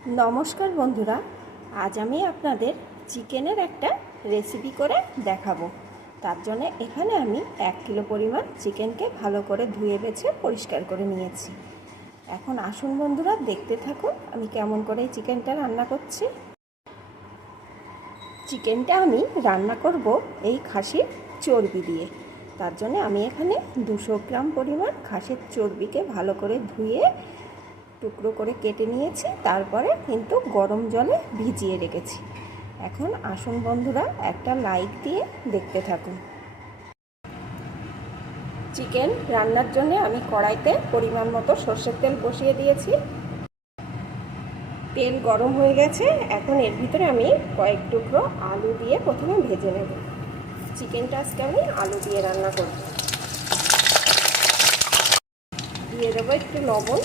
নমস্কার বন্ধুরা, আজ আমি আপনাদের চিকেনের একটা রেসিপি করে দেখাবো। তার জন্য এখানে আমি এক কিলো পরিমাণ চিকেনকে ভালো করে ধুয়ে বেছে পরিষ্কার করে নিয়েছি। এখন আসুন বন্ধুরা, দেখতে থাকুন আমি কেমন করে চিকেনটা রান্না করছি। চিকেনটা আমি রান্না করব এই খাসির চর্বি দিয়ে। তার জন্য আমি এখানে দুশো গ্রাম পরিমাণ খাসির চর্বিকে ভালো করে ধুয়ে টুকরো করে কেটে নিয়েছি, তারপরে কিন্তু গরম জলে ভিজিয়ে রেখেছি। এখন আসুন বন্ধুরা, একটা লাইক দিয়ে দেখতে থাকুন। চিকেন রান্নার জন্য আমি কড়াইতে পরিমাণ মতো সর্ষের তেল বসিয়ে দিয়েছি। তেল গরম হয়ে গেছে, এখন এর ভিতরে আমি কয়েক টুকরো আলু দিয়ে প্রথমে ভেজে নেব। চিকেনটা আজকে আমি আলু দিয়ে রান্না করব। দিয়ে দেবো একটু লবণ।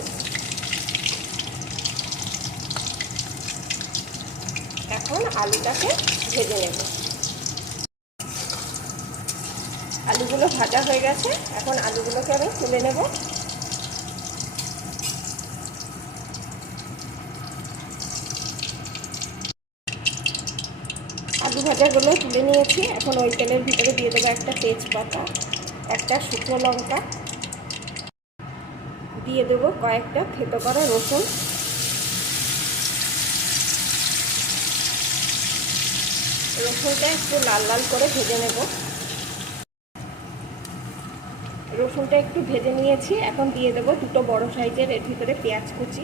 এখন আলুটাকে ভেজে নেব। আলুগুলো ভাজা হয়ে গেছে, এখন আলুগুলোকে আমি তুলে নেব। আলু ভাজাগুলো তুলে নিয়েছি, এখন ওই তেলের ভিতরে দিয়ে দেবো একটা তেজপাতা, একটা শুকনো লঙ্কা। দিয়ে দেবো কয়েকটা থেতো করা রসুন। রসুনটা একটু লাল লাল করে ভেজে নেব। রসুনটা একটু ভেজে নিয়েছি। এখন দিয়ে দেবো দুটো বড় সাইজের এর ভিতরে পেঁয়াজ কুচি।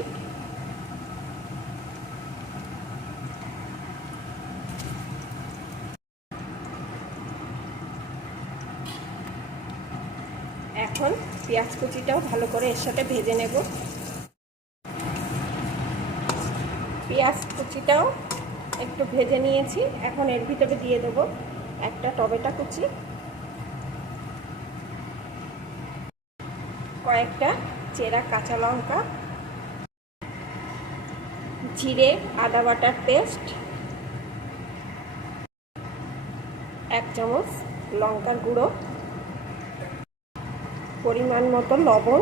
এখন পেঁয়াজ কুচিটাও ভালো করে এর সাথে ভেজে নেব। পেঁয়াজ কুচিটাও একটু ভেজে নিয়েছি। এখন এর ভিতরে দিয়ে দেব একটা টমেটো কুচি, কয়েকটা চেরা কাঁচা লঙ্কা, জিরে, আদা বাটার পেস্ট, এক চামচ লঙ্কার গুঁড়ো, পরিমাণ মতো লবণ,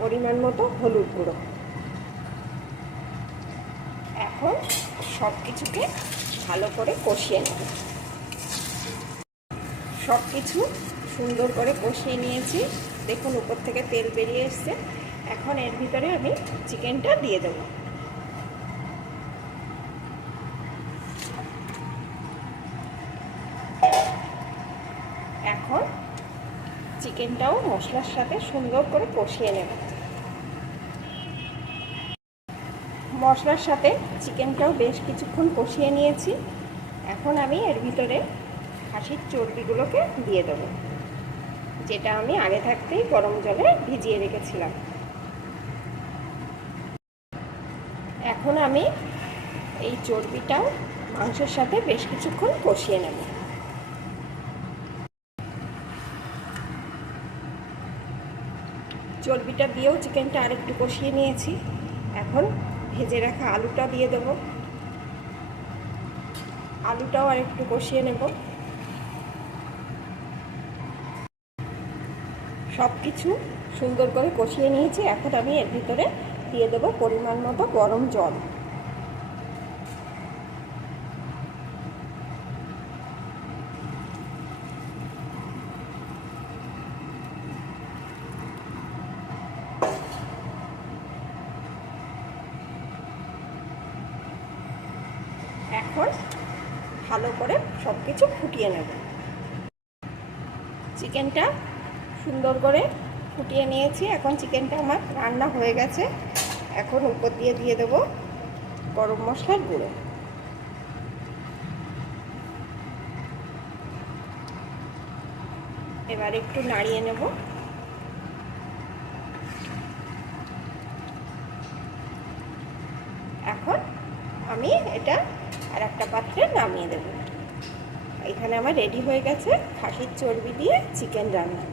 পরিমাণ মতো হলুদ গুঁড়ো। এখন সব কিছুকে ভালো করে কষিয়ে নেব। সব কিছু সুন্দর করে কষিয়ে নিয়েছি। দেখুন, উপর থেকে তেল বেরিয়ে এসছে। এখন এর ভিতরে আমি চিকেনটা দিয়ে দেব। এখন চিকেনটাও মশলার সাথে সুন্দর করে কষিয়ে নেব। মশলার সাথে চিকেনটাও বেশ কিছুক্ষণ কষিয়ে নিয়েছি। এখন আমি এর ভিতরে খাসির চর্বিগুলোকে দিয়ে দেবো, যেটা আমি আগে থাকতেই গরম জলে ভিজিয়ে রেখেছিলাম। এখন আমি এই চর্বিটাও মাংসের সাথে বেশ কিছুক্ষণ কষিয়ে নেব। চর্বিটা দিয়েও চিকেনটা আরেকটু কষিয়ে নিয়েছি। এখন ভেজে রাখা আলুটা দিয়ে দেব। আলুটাও আর একটু কষিয়ে নেব। সব কিছু সুন্দর করে কষিয়ে নিয়েছি। এখন আমি এর ভিতরে দিয়ে দেবো পরিমাণ মতো গরম জল। এখন ভালো করে সব কিছু ফুটিয়ে নেব। চিকেনটা সুন্দর করে ফুটিয়ে নিয়েছি। এখন চিকেনটা আমার রান্না হয়ে গেছে। এখন উপর দিয়ে দিয়ে দেবো গরম মশলার গুঁড়ো। এবার একটু নাড়িয়ে নেব। এখন আমি এটা আর একটা পাত্রে নামিয়ে দেব। এখানে আমার রেডি হয়ে গেছে খাসির চর্বি দিয়ে চিকেন রান্না।